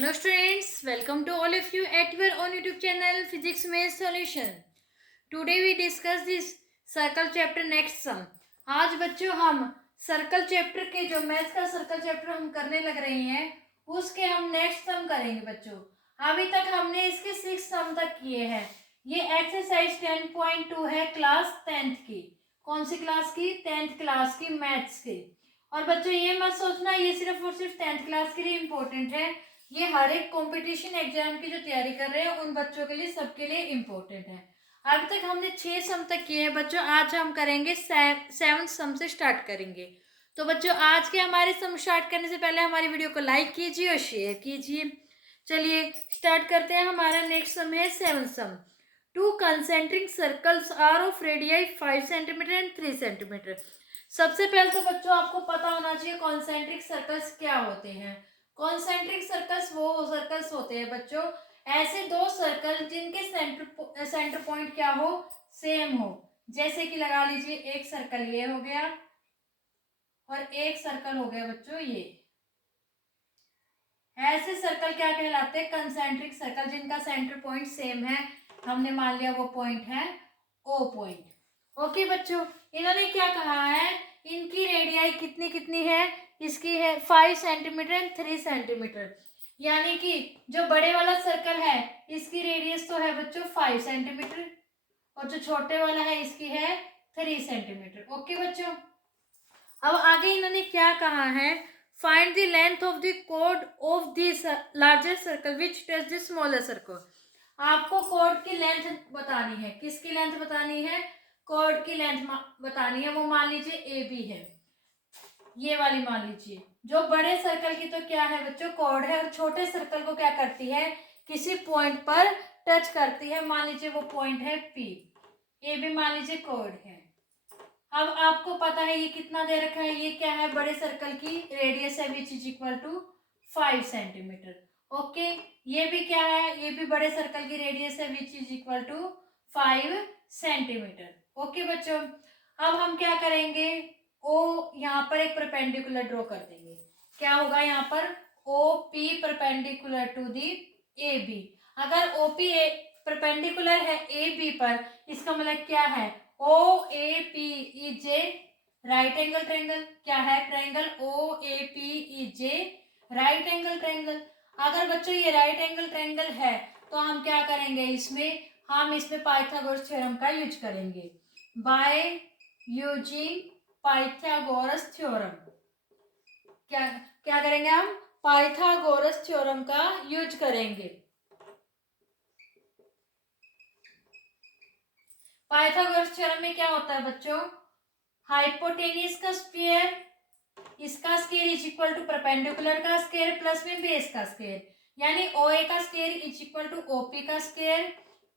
Hello students, welcome to all of you at your own YouTube channel Physics Math Solution. Today we discuss this circle chapter next sum. आज बच्चों हम circle chapter के जो maths का circle chapter हम करने लग रहे हैं उसके हम नेक्स्ट सम करेंगे बच्चों. अभी तक हमने इसके 6 सम तक किए हैं. ये एक्सरसाइज 10.2 है क्लास 10th की. कौन सी क्लास की? 10th क्लास की मैथ्स की. और बच्चों ये मत सोचना ये सिर्फ और सिर्फ 10th क्लास के लिए इम्पोर्टेंट है. ये हर एक कंपटीशन एग्जाम की जो तैयारी कर रहे हैं उन बच्चों के लिए सबके लिए इम्पोर्टेंट है. अभी तक हमने 6 सम तक किए हैं बच्चों. आज हम करेंगे 7th सम से स्टार्ट करेंगे. तो बच्चों आज के हमारे सम स्टार्ट करने से पहले हमारी वीडियो को लाइक कीजिए और शेयर कीजिए. चलिए स्टार्ट करते हैं. हमारा नेक्स्ट सम है 7th sum. Two concentric circles are of radii 5 centimetre and 3 centimetre. सबसे पहले तो बच्चों आपको पता होना चाहिए कॉन्सेंट्रिक सर्कल्स क्या होते हैं. कॉन्सेंट्रिक सर्कल्स वो सर्कल्स होते हैं बच्चों ऐसे दो सर्कल जिनके सेंटर पॉइंट क्या हो? सेम हो. जैसे कि लगा लीजिए एक सर्कल ये हो गया और एक सर्कल हो गया बच्चों ये. ऐसे सर्कल क्या कहलाते हैं? कंसेंट्रिक सर्कल जिनका सेंटर पॉइंट सेम है. हमने मान लिया वो पॉइंट है ओ पॉइंट. ओके बच्चों इन्होंने क्या कहा है? इनकी रेडियाई कितनी कितनी है? इसकी है 5 सेंटीमीटर एंड 3 सेंटीमीटर. यानी कि जो बड़े वाला सर्कल है इसकी रेडियस तो है बच्चों 5 सेंटीमीटर और जो छोटे वाला है इसकी है 3 सेंटीमीटर. ओके बच्चों अब आगे इन्होंने क्या कहा है? Find the length of the code of this larger circle which touch the smaller circle. आपको कोड की लेंथ बतानी है. किसकी लेंथ बतानी है? कोड की लेंथ बतानी है. वो मान लीजिए ए बी है. ये वाली मान लीजिए. जो बड़े सर्कल की तो क्या है बच्चों? कोड है. और छोटे सर्कल को क्या करती है? किसी पॉइंट पर टच करती है. मान लीजिए वो पॉइंट है पी. ए बी मान लीजिए कोड है. अब आपको पता है ये कितना दे रखा है. ये क्या है? बड़े सर्कल की रेडियस है which is equal to 5 centimetre. Okay ये भी क्या है? ये भी बड़े सर्कल की रेडियस है which is equal to 5 centimetre. Okay बच्चों अब हम क्या करेंगे? ओ यहाँ पर एक परपेंडिकुलर ड्रॉ कर देंगे. क्या होगा यहाँ पर? O P perpendicular to the A B. अगर ओ पी परपेंडिकुलर है ए बी पर इसका मतलब क्या है? O A P is a right angle triangle. क्या है? Triangle O A P is a right angle triangle. अगर बच्चों ये राइट एंगल ट्रायंगल है तो हम क्या करेंगे? हम इसमें पाइथागोरस थ्योरम का यूज करेंगे. बाय यूजिंग पाइथागोरस थ्योरम क्या क्या करेंगे? हम पाइथागोरस थ्योरम का यूज करेंगे. पाइथागोरस थ्योरम में क्या होता है बच्चों? हाइपोटेन्यूज का स्क्वायर इसका square is equal to perpendicular का स्क्वायर प्लस में बेस का स्क्वायर. यानी ओ ए का square is equal to O P का स्क्वायर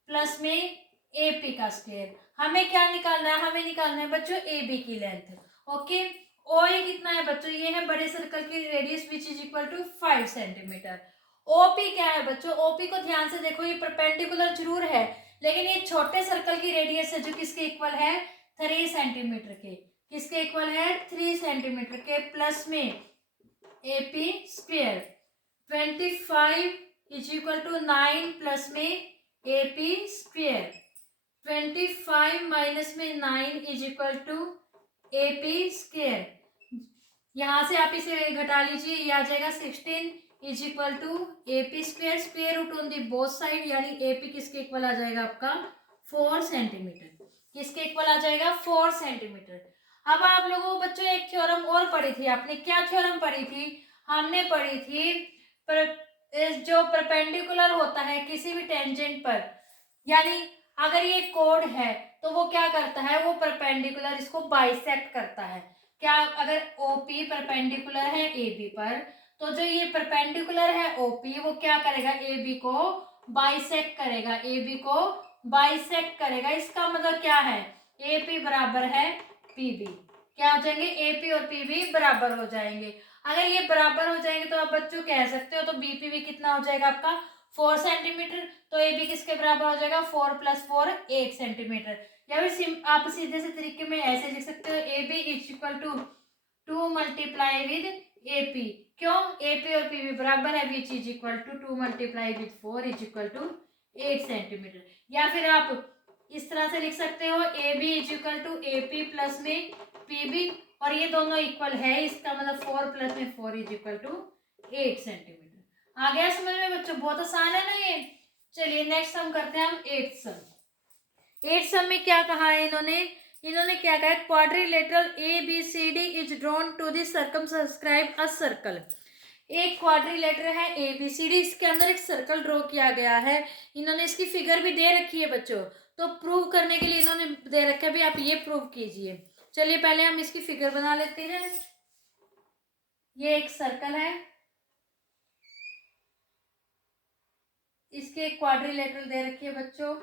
प्लस में ए पी का स्क्वायर. हमें क्या निकालना है? हमें निकालना है बच्चों ए बी की लेंथ. ओके ओ ए कितना है बच्चों? ये है बड़े सर्कल की radius which is equal to 5 centimetre. OP क्या है बच्चों? ओपी को ध्यान से देखो ये परपेंडिकुलर जरूर है लेकिन ये छोटे सर्कल की रेडियस है जो किसके इक्वल है? 3 सेंटीमीटर के. किसके इक्वल है? 3 सेंटीमीटर के प्लस में A P square. 25 is equal to 9 plus में ए पी स्क्वायर. 25 माइनस में 9 is equal to A P square. यहां से आप इसे घटा लीजिए. ये आ जाएगा 16 is equal to A P square. Square root on the both side यानी ए पी किसके इक्वल आ जाएगा आपका? 4 सेंटीमीटर. किसके इक्वल आ जाएगा? 4 सेंटीमीटर. अब आप लोगों को बच्चों एक थ्योरम और पढ़ी थी. आपने क्या थ्योरम पढ़ी थी? हमने पढ़ी थी जो परपेंडिकुलर होता है किसी भी टेंजेंट पर यानी अगर ये कोड है तो वो क्या करता है? वो परपेंडिकुलर इसको बाइसेक्ट करता है. क्या? अगर OP परपेंडिकुलर है AB पर तो जो ये परपेंडिकुलर है OP वो क्या करेगा? AB को बाइसेक्ट करेगा. AB को बाइसेक्ट करेगा. इसका मतलब क्या है? AP बराबर है PB. क्या हो जाएंगे? AP और PB बराबर हो जाएंगे. अगर ये बराबर हो जाएंगे तो आप बच्चों कह सकते हो तो BPB कितना हो जाएगा आपका? 4 सेंटीमीटर. तो AB किसके बराबर हो जाएगा? 4 प्लस 4 8 सेंटीमीटर. या फिर आप सीधे से तरीके में ऐसे लिख सकते हो A B is equal to 2 multiply with AP। क्यों? AP और PB बराबर है, which is equal to 2 multiply with 4 is equal to 8 centimetre. या फिर आप इस तरह से लिख सकते हो, AB is equal to AP plus में PB, और ये दोनों इक्वल है, इसका मतलब 4 प्लस में 4 इज इक्वल टू 8 सेंटीमीटर। आ गया समझ में बच्चों? बहुत आसान है ना ये। चलिए नेक्स्ट हम करते हैं हम 8th सम। 8th सम में क्या कहा है इन्होंने क्या कहा है, quadrilateral ABCD is drawn to the circumscribe a circle. एक क्वाड्रिलेटर है ABCD, इसके अंदर एक सर्कल ड्रॉ किया गया है। इन्होंने इसकी फिगर भी दे रखी है बच्चों, तो प्रूव करने के लिए इन्होंने दे रखा है भी आप ये प्रूव कीजिए। चलिए पहले हम इसकी फिगर बना लेते हैं। ये एक सर्कल है, इसके क्वाड्रिलेटरल दे रखी है बच्चों।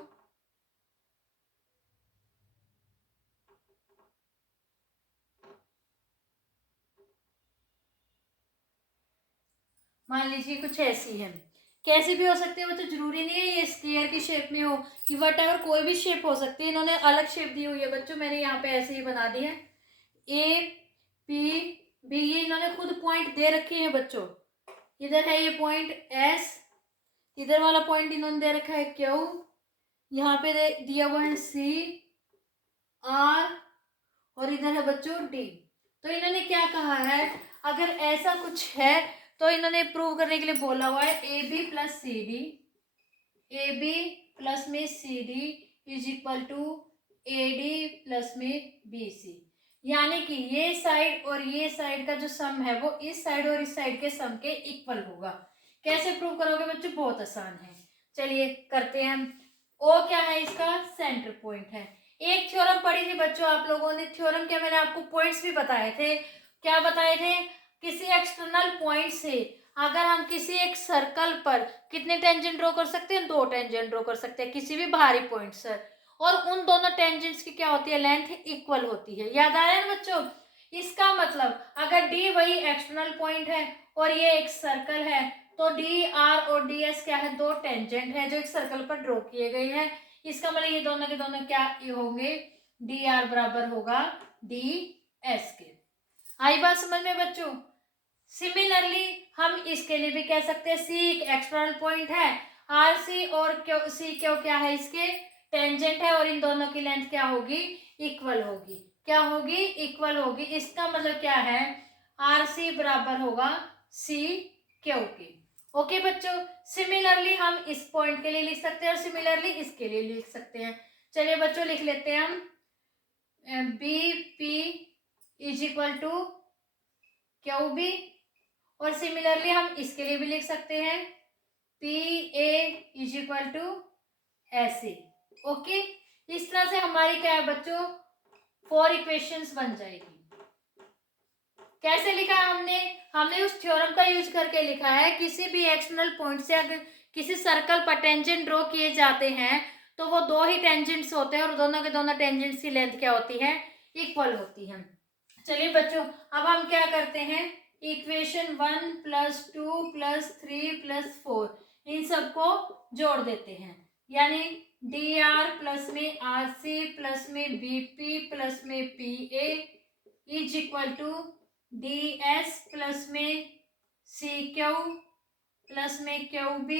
मान लीजिए कुछ ऐसी है, कैसी भी हो सकती है बच्चों, जरूरी नहीं है ये स्क्वायर की शेप में हो, कि वटएवर कोई भी शेप हो सकती है। इन्होंने अलग शेप दी हुई है बच्चों, मैंने यहाँ पे ऐसे ही बना दी है। APB ये इन्होंने खुद पॉइंट दे रखे हैं बच्चों। इधर है ये पॉइंट S, इधर वाला पॉइंट इन्होंने दे रखा है Q, यहाँ पे दिया हुआ है CR, और इधर है बच्चों D। तो इन्होंने क्या कहा है, अगर ऐसा कुछ है तो इन्होंने प्रूव करने के लिए बोला हुआ है AB plus CD, AB plus में CD is equal to AD plus में BC। यानी कि ये साइड और ये साइड का जो सम है वो इस साइड और इस साइड के सम के इक्वल होगा। कैसे प्रूव करोगे बच्चों? बहुत आसान है, चलिए करते हैं हम। O क्या है? इसका सेंटर पॉइंट है। एक थ्योरम पढ़ी थी बच्चों आप लोगों ने, थ्योरम क्या, मैंने आपको पॉइंट्स भी बताए थे। क्या बताए थे? किसी एक्सटर्नल पॉइंट से अगर हम किसी एक सर्कल पर कितने टेंजेंट ड्रॉ कर सकते हैं? 2 टेंजेंट ड्रॉ कर सकते हैं किसी भी बाहरी पॉइंट से, और उन दोनों टेंजेंट्स की क्या होती है? लेंथ इक्वल होती है। याद आ रहा है ना बच्चों? इसका मतलब अगर डी वही एक्सटर्नल पॉइंट है और ये एक सर्कल है, तो डी आर और डी एस क्या है? 2 टेंजेंट है जो एक सर्कल पर ड्रॉ किए गए हैं। इसका मतलब ये दोनों के दोनों क्या होंगे? डी आर बराबर होगा डी एस के। आई बात समझ में बच्चों? सिमिलरली हम इसके लिए भी कह सकते हैं, सी एक एक्सटर्नल पॉइंट है, आर सी और सी क्यू क्या है? इसके टेंजेंट है, और इन दोनों की लेंथ क्या होगी? इक्वल होगी। क्या होगी? इक्वल होगी। इसका मतलब क्या है? आर सी बराबर होगा सी क्यू के। ओके बच्चों, सिमिलरली हम इस पॉइंट के लिए लिख सकते हैं और सिमिलरली इसके लिए लिख सकते हैं। चलिए बच्चों लिख लेते हैं हम, B P is equal to Q B, और सिमिलरली हम इसके लिए भी लिख सकते हैं, P A is equal to S A. Okay, इस तरह से हमारी क्या है बच्चों? 4 इक्वेशंस बन जाएगी। कैसे लिखा है हमने उस थ्योरम का यूज करके लिखा है। किसी भी एक्सटर्नल पॉइंट से अगर किसी सर्कल पर टेंजेंट ड्रॉ किए जाते हैं तो वो 2 ही टेंजेंट्स होते हैं, और दोनों के दोनों टेंजेंट्स की लेंथ क्या होती है? इक्वल होती है। चलिए बच्चों अब हम क्या करते हैं, इक्वेशन 1 प्लस 2 प्लस 3 प्लस 4 इन सबको जोड़ देते हैं। यानी डी आर प्लस में आर सी प्लस में बी पी प्लस में P A is equal to D S plus में सी क्यू प्लस में क्यू बी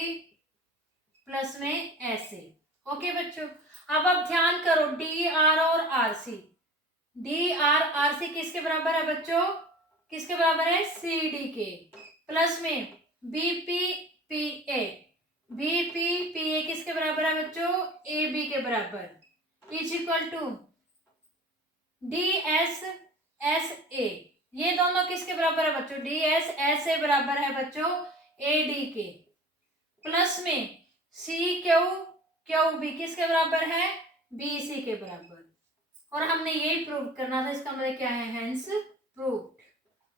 प्लस में एस ए। ओके बच्चों, अब आप ध्यान करो, डी आर और R C, D R R C किसके बराबर है बच्चों? किसके बराबर है? सी डी के। प्लस में B P P A, B P P A किसके बराबर है बच्चों? ए बी के बराबर। Is equal to D S S A, ये दोनों किसके बराबर है बच्चों? डी एस एस ए बराबर है बच्चों ए डी के। प्लस में सी क्यू क्यू बी किसके बराबर है? बी सी के बराबर। और हमने यही प्रूव करना था, इसका मतलब क्या है? Hence proved.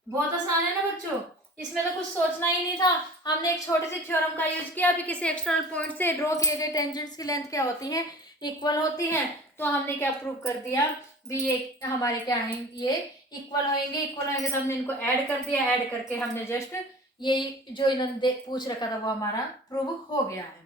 बहुत आसान है ना बच्चों, इसमें तो कुछ सोचना ही नहीं था। हमने एक छोटी सी थ्योरम का यूज किया, अभी किसी एक्सटर्नल पॉइंट से ड्रॉ किए गए टेंजेंट्स की लेंथ क्या होती है? इक्वल होती है। तो हमने क्या प्रूव कर दिया भी, ये हमारे क्या है? ये इक्वल होंगे। इक्वल होंगे तो हमने इनको ऐड कर दिया, ऐड करके हमने जस्ट ये जो इन्होंने पूछ रखा था वो हमारा प्रूव हो गया है।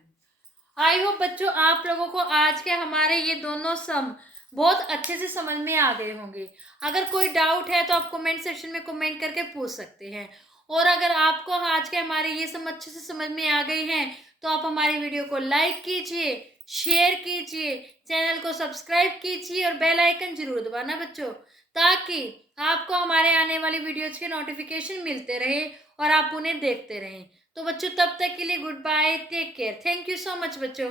आई होप बच्चों आप लोगों को आज के हमारे ये दोनों सम बहुत अच्छे से समझ में आ गए होंगे। अगर कोई डाउट है तो आप कमेंट सेक्शन में कमेंट करके पूछ सकते हैं। और अगर आपको आज के हमारे ये सब अच्छे से समझ में आ गए हैं तो आप हमारी वीडियो को लाइक कीजिए, शेयर कीजिए, चैनल को सब्सक्राइब कीजिए और बेल आइकन जरूर दबाना बच्चों, ताकि आपको हमारे आने वाली वीडियोज के नोटिफिकेशन मिलते रहे और आप उन्हें देखते रहें। तो बच्चों तब तक के लिए good bye, take care, thank you so much बच्चों।